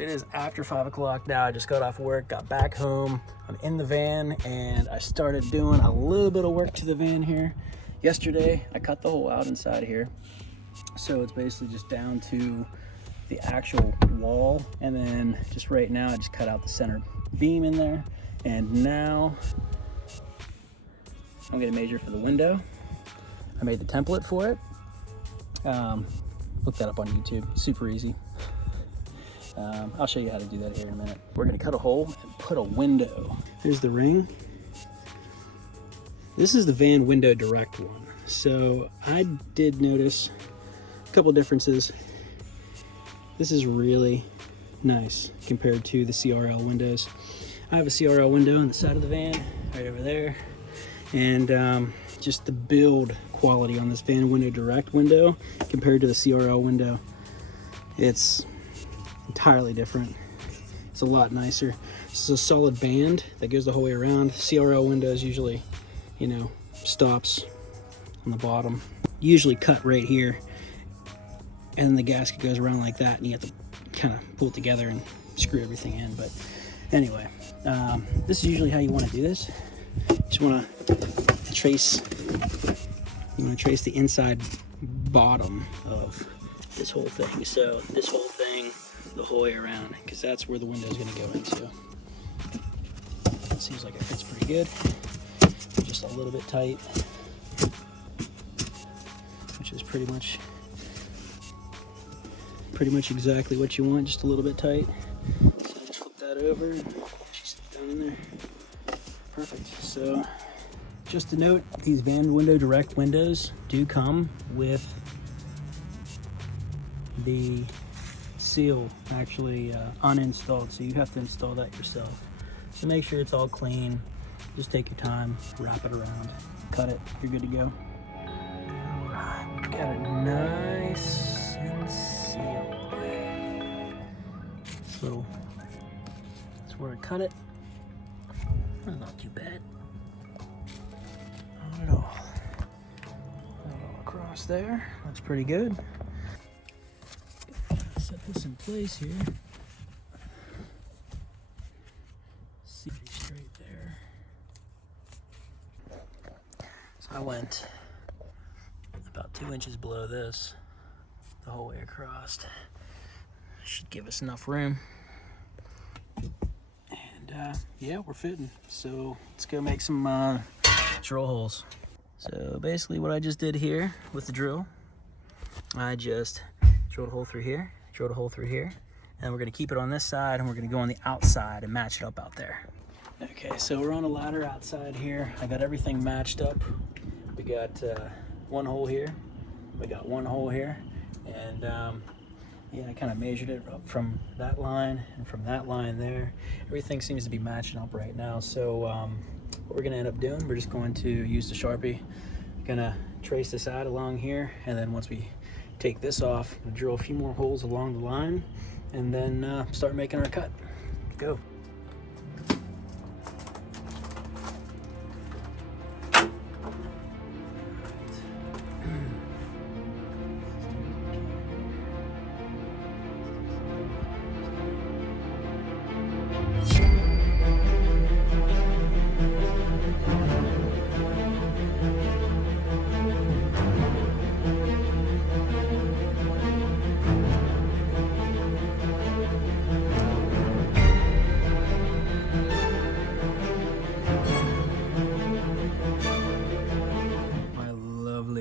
it is after 5 o'clock now. I just got off work, got back home. I'm in the van and I started doing a little bit of work to the van here. Yesterday, I cut the hole out inside here. So it's basically just down to the actual wall. And then just right now, I just cut out the center beam in there. And now I'm gonna measure for the window. I made the template for it. Look that up on YouTube, super easy. I'll show you how to do that here in a minute. We're gonna cut a hole and put a window. Here's the ring. This is the van window direct one. So I did notice a couple differences. This is really nice compared to the CRL windows. I have a CRL window on the side of the van, right over there. And just the build quality on this van window direct window compared to the CRL window, it's entirely different. It's a lot nicer. This is a solid band that goes the whole way around. CRL windows usually, you know, stops on the bottom. Usually cut right here, and then the gasket goes around like that, and you have to kind of pull it together and screw everything in. But anyway, this is usually how you want to do this. You just want to trace. You want to trace the inside bottom of this whole thing. So this whole thing, the whole way around, because that's where the window is going to go into. It seems like it fits pretty good. Just a little bit tight, which is pretty much exactly what you want. Just a little bit tight. So just flip that over. She's down in there. Perfect. So just a note, these van window direct windows do come with the seal actually uninstalled, so you have to install that yourself. So make sure it's all clean. Just take your time, wrap it around, cut it, you're good to go. All right, got it nice and sealed. So that's where I cut it. Oh, not too bad. Not at all. All across there. Looks pretty good. Set this in place here. See, straight there. So I went about 2 inches below this the whole way across. Should give us enough room. And yeah, we're fitting. So let's go make some drill holes. So basically what I just did here with the drill, I just drilled a hole through here, drilled a hole through here, and we're gonna keep it on this side, and we're gonna go on the outside and match it up out there. Okay, so we're on a ladder outside here. I got everything matched up. We got one hole here, we got one hole here, and yeah, I kind of measured it up from that line and from that line there. Everything seems to be matching up right now. So what we're gonna end up doing, we're just going to use the Sharpie. Gonna trace this out along here, and then once we take this off, we'll drill a few more holes along the line, and then start making our cut. Go.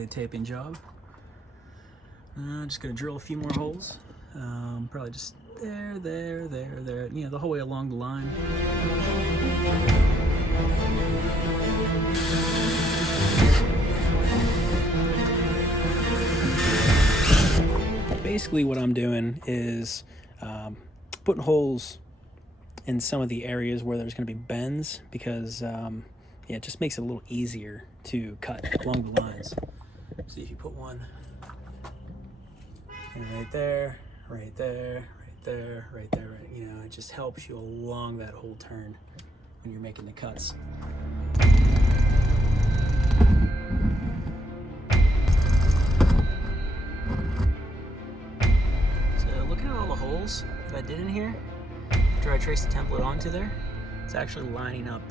Taping job. Just gonna drill a few more holes. Probably just there, you know, the whole way along the line. Basically what I'm doing is putting holes in some of the areas where there's gonna be bends, because yeah, it just makes it a little easier to cut along the lines. See if you put one right there, right there, right there, right there, right, you know, it just helps you along that whole turn when you're making the cuts. So looking at all the holes that I did in here, after I trace the template onto there, it's actually lining up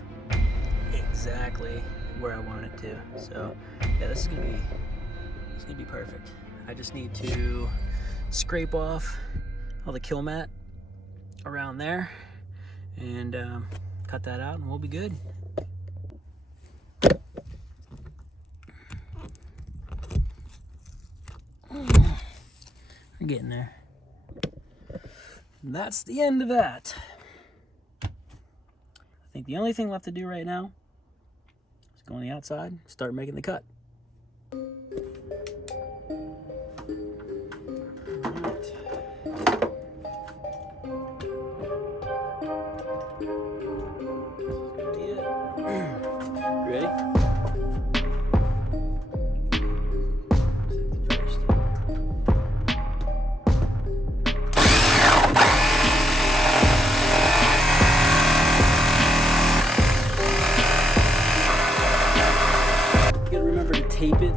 exactly where I want it to. So yeah, this is gonna be perfect. I just need to scrape off all the kill mat around there and cut that out, and we'll be good. We're getting there. And that's the end of that. I think the only thing left to do right now is go on the outside, start making the cut. Ready? Tape it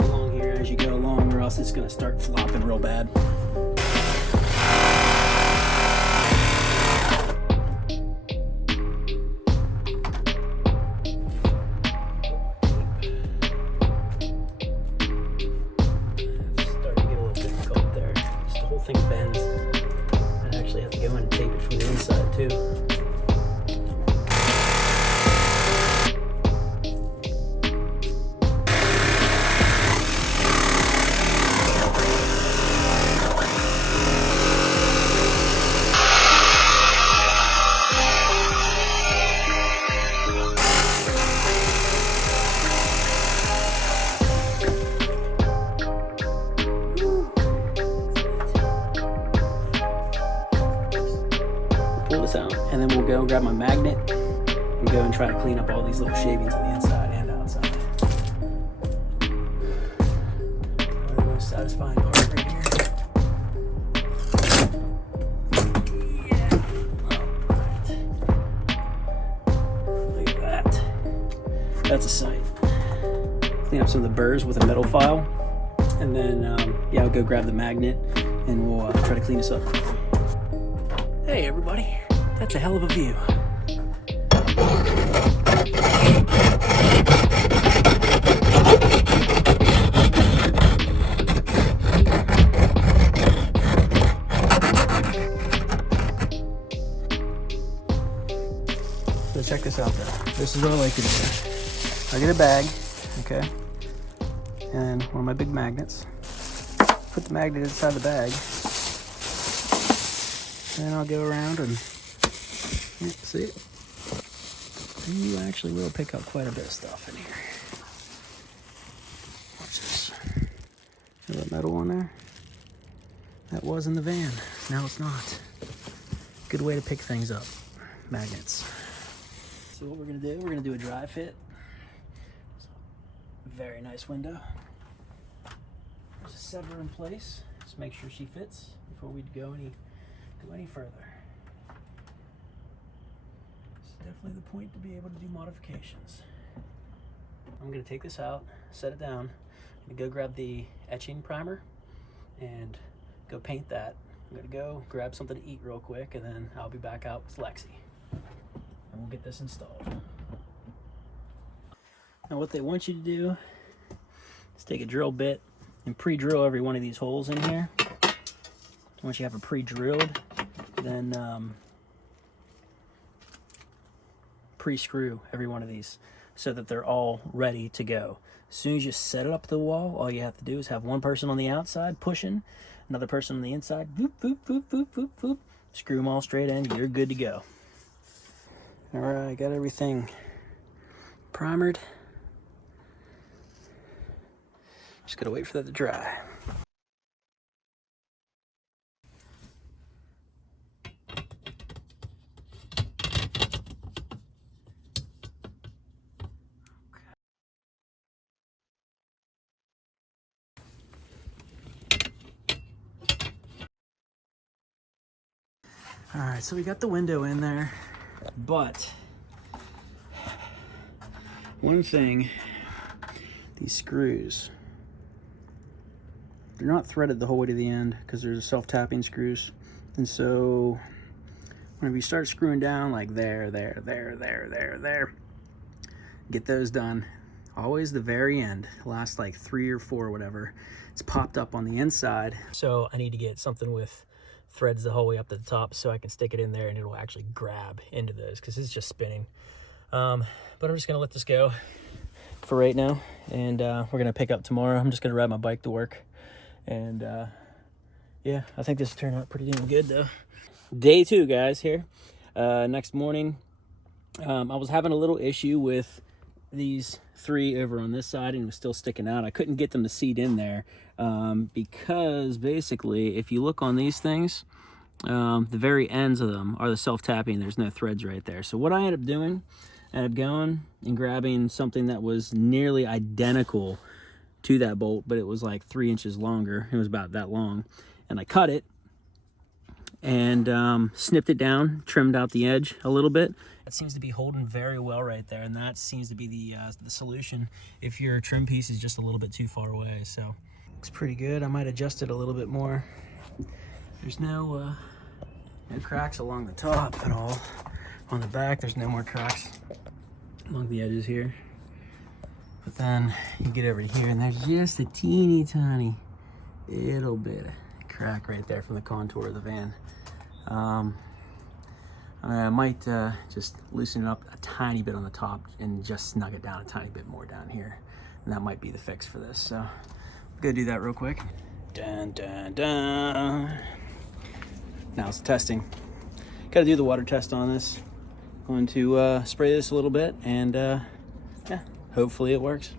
along here as you go along, or else it's going to start flopping real bad. It's starting to get a little difficult there. Just the whole thing bends. I actually have to go in and tape it from the inside too. Pull this out, and then we'll go grab my magnet and go and try to clean up all these little shavings on the inside and outside. The most satisfying part right here. Yeah. Alright. Look at that. That's a sight. Clean up some of the burrs with a metal file, and then yeah, I'll go grab the magnet and we'll try to clean this up. Hey everybody, that's a hell of a view. So check this out though. This is what I like to do. I get a bag, okay, and one of my big magnets. Put the magnet inside the bag. Then I'll go around and see it. And you actually will pick up quite a bit of stuff in here. Watch this. See that metal on there? That was in the van. Now it's not. Good way to pick things up. Magnets. So what we're gonna do? We're gonna do a dry fit. Very nice window. Just set her in place. Just make sure she fits before we go any further. It's definitely the point to be able to do modifications. I'm going to take this out, set it down, I'm going to go grab the etching primer and go paint that. I'm going to go grab something to eat real quick, and then I'll be back out with Lexi and we'll get this installed. Now what they want you to do is take a drill bit and pre-drill every one of these holes in here. Once you have it pre-drilled, then pre-screw every one of these so that they're all ready to go. As soon as you set it up to the wall, all you have to do is have one person on the outside pushing, another person on the inside, boop, boop, boop, boop, boop, boop, screw them all straight in, you're good to go. All right, got everything primered. Just gotta wait for that to dry. All right, so we got the window in there, but one thing, these screws, they're not threaded the whole way to the end because there's self-tapping screws And so whenever you start screwing down, like there, get those done. Always the very end, last like 3 or 4, whatever. It's popped up on the inside. So I need to get something with threads the whole way up to the top so I can stick it in there and it'll actually grab into those because it's just spinning. But I'm just gonna let this go for right now, and we're gonna pick up tomorrow. I'm just gonna ride my bike to work, and yeah, I think this turned out pretty damn good though. Day 2, guys, here. Next morning, I was having a little issue with these 3 over on this side, and it was still sticking out. I couldn't get them to seat in there because basically, if you look on these things, the very ends of them are the self-tapping. There's no threads right there. So what I ended up doing, I ended up going and grabbing something that was nearly identical to that bolt, but it was like 3 inches longer. It was about that long, and I cut it and snipped it down, trimmed out the edge a little bit. That seems to be holding very well right there, and that seems to be the solution if your trim piece is just a little bit too far away. So looks pretty good. I might adjust it a little bit more. There's no cracks along the top at all. On the back, there's no more cracks along the edges here. But then you get over here, and there's just a teeny tiny little bit of crack right there from the contour of the van. I might just loosen it up a tiny bit on the top and just snug it down a tiny bit more down here. And that might be the fix for this. So I'm gonna do that real quick. Dun, dun, dun. Now it's testing. Gotta do the water test on this. Going to spray this a little bit, and yeah, hopefully it works.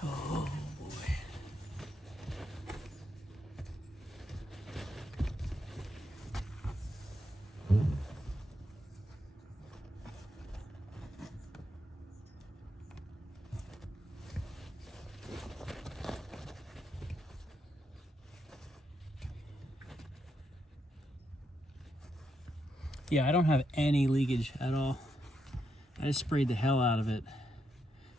Oh boy. Yeah, I don't have any leakage at all. I just sprayed the hell out of it.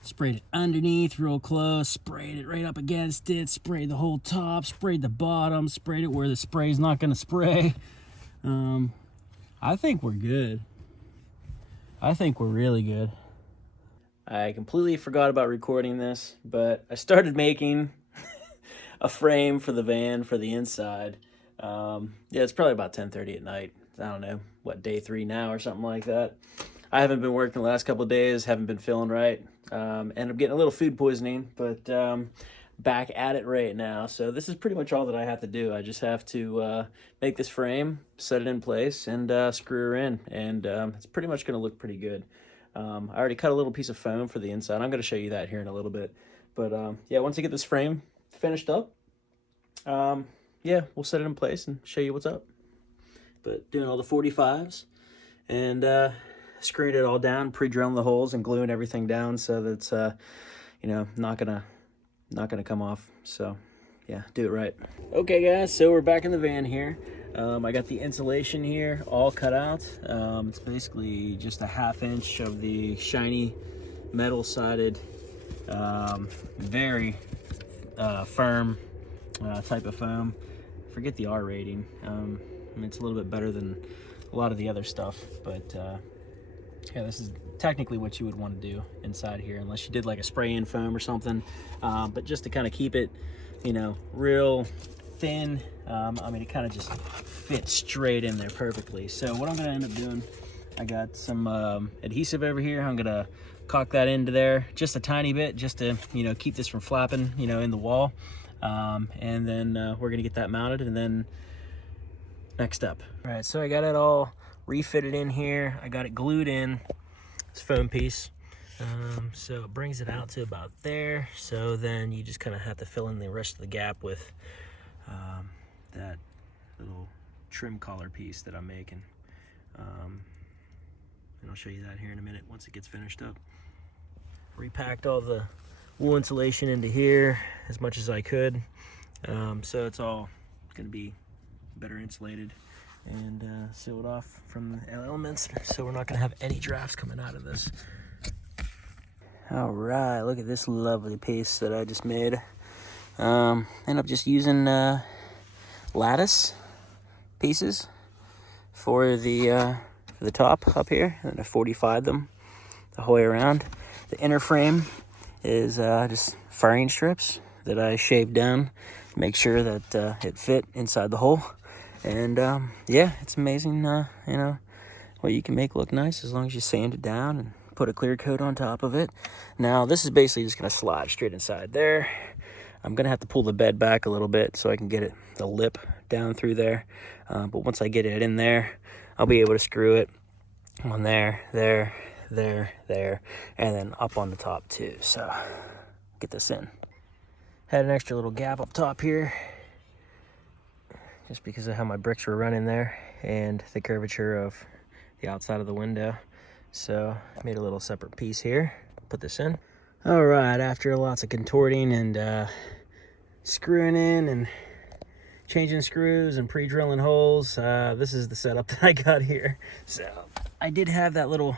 Sprayed it underneath real close, sprayed it right up against it, sprayed the whole top, sprayed the bottom, sprayed it where the spray's not gonna spray. I think we're good. I think we're really good. I completely forgot about recording this, but I started making a frame for the van for the inside. Yeah, it's probably about 10:30 at night. I don't know, what, day 3 now or something like that. I haven't been working the last couple of days, haven't been feeling right. And I'm getting a little food poisoning, but back at it right now. So this is pretty much all that I have to do. I just have to make this frame, set it in place, and screw her in. And it's pretty much going to look pretty good. I already cut a little piece of foam for the inside. I'm going to show you that here in a little bit. But yeah, once I get this frame finished up, yeah, we'll set it in place and show you what's up. But doing all the 45s and screwing it all down, pre-drilling the holes and gluing everything down so that it's you know, not gonna come off. So yeah, do it right. Okay guys, so we're back in the van here. I got the insulation here all cut out. It's basically just a 1/2 inch of the shiny metal sided, very firm type of foam. Forget the R rating. I mean, it's a little bit better than a lot of the other stuff, but yeah, this is technically what you would want to do inside here, unless you did like a spray-in foam or something. But just to kind of keep it, you know, real thin. I mean, it kind of just fits straight in there perfectly. So what I'm going to end up doing, I got some adhesive over here. I'm going to caulk that into there just a tiny bit, just to, you know, keep this from flapping, you know, in the wall. And then we're going to get that mounted, and then next step. All right, so I got it all refitted in here. I got it glued in, this foam piece. So it brings it out to about there. So then you just kind of have to fill in the rest of the gap with that little trim collar piece that I'm making. and I'll show you that here in a minute once it gets finished up. Repacked all the wool insulation into here as much as I could, so it's all going to be better insulated and sealed off from the elements, so we're not going to have any drafts coming out of this. All right, look at this lovely piece that I just made. End up just using lattice pieces for the top up here, and I 45'd them the whole way around. The inner frame is just firing strips that I shaved down to make sure that it fit inside the hole. And yeah, it's amazing, you know, what you can make look nice as long as you sand it down and put a clear coat on top of it. Now this is basically just gonna slide straight inside there. I'm gonna have to pull the bed back a little bit so I can get the lip down through there. But once I get it in there, I'll be able to screw it on there, there, and then up on the top too. So get this in. Had an extra little gap up top here just because of how my bricks were running there and the curvature of the outside of the window. So I made a little separate piece here, put this in. All right, after lots of contorting and screwing in and changing screws and pre-drilling holes, this is the setup that I got here. So I did have that little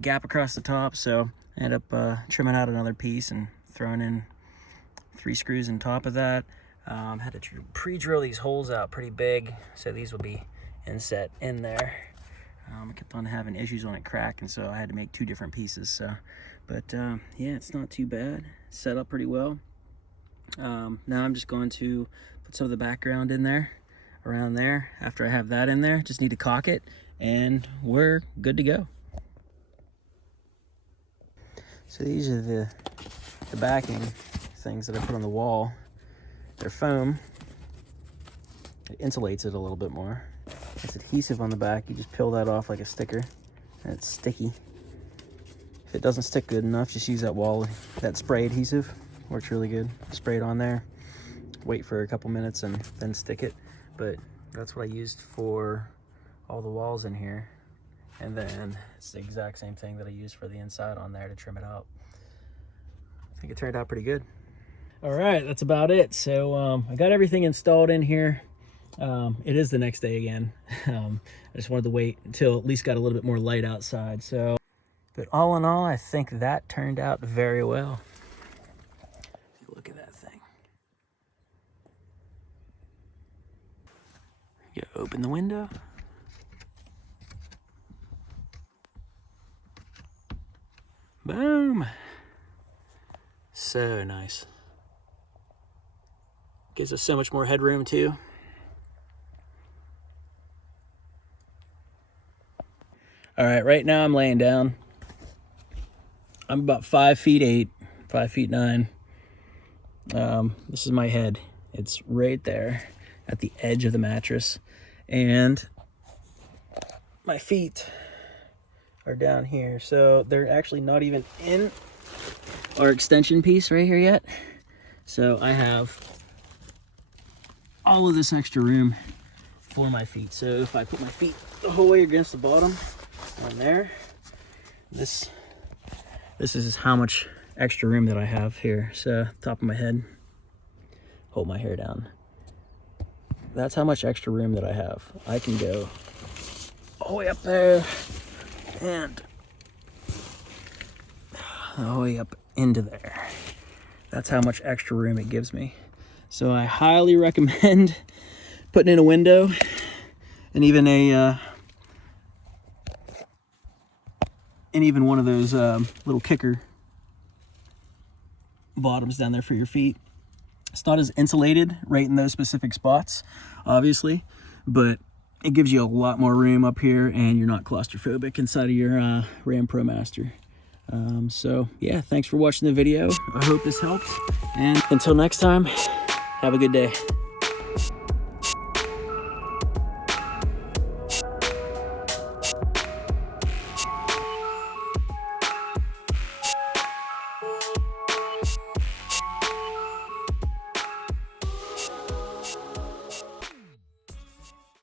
gap across the top, so I ended up trimming out another piece and throwing in 3 screws on top of that. Had to pre-drill these holes out pretty big, so these will be inset in there. I kept on having issues on it cracking, so I had to make 2 different pieces. So, but yeah, it's not too bad. It's set up pretty well. Now I'm just going to put some of the background in there, around there. After I have that in there, just need to caulk it, and we're good to go. So these are the backing things that I put on the wall. They're foam. It insulates it a little bit more. It's adhesive on the back. You just peel that off like a sticker, and it's sticky. If it doesn't stick good enough, just use that spray adhesive. Works really good. Spray it on there, wait for a couple minutes, and then stick it. But that's what I used for all the walls in here. And then it's the exact same thing that I used for the inside on there to trim it out. I think it turned out pretty good. All right, that's about it. So I got everything installed in here. It is the next day again. I just wanted to wait until at least got a little bit more light outside. So, but all in all, I think that turned out very well. Look at that thing. You open the window. Boom. So nice. Gives us so much more headroom too. All right, right now I'm laying down. I'm about 5'8", 5'9". This is my head. It's right there at the edge of the mattress, and my feet are down here. So they're actually not even in our extension piece right here yet. So I have all of this extra room for my feet. So if I put my feet the whole way against the bottom on there, this is how much extra room that I have here. So top of my head, hold my hair down. That's how much extra room that I have. I can go all the way up there and all the way up into there. That's how much extra room it gives me. So I highly recommend putting in a window and even one of those little kicker bottoms down there for your feet. It's not as insulated right in those specific spots, obviously, but it gives you a lot more room up here, and you're not claustrophobic inside of your Ram Promaster. So yeah, thanks for watching the video. I hope this helped, and until next time, have a good day.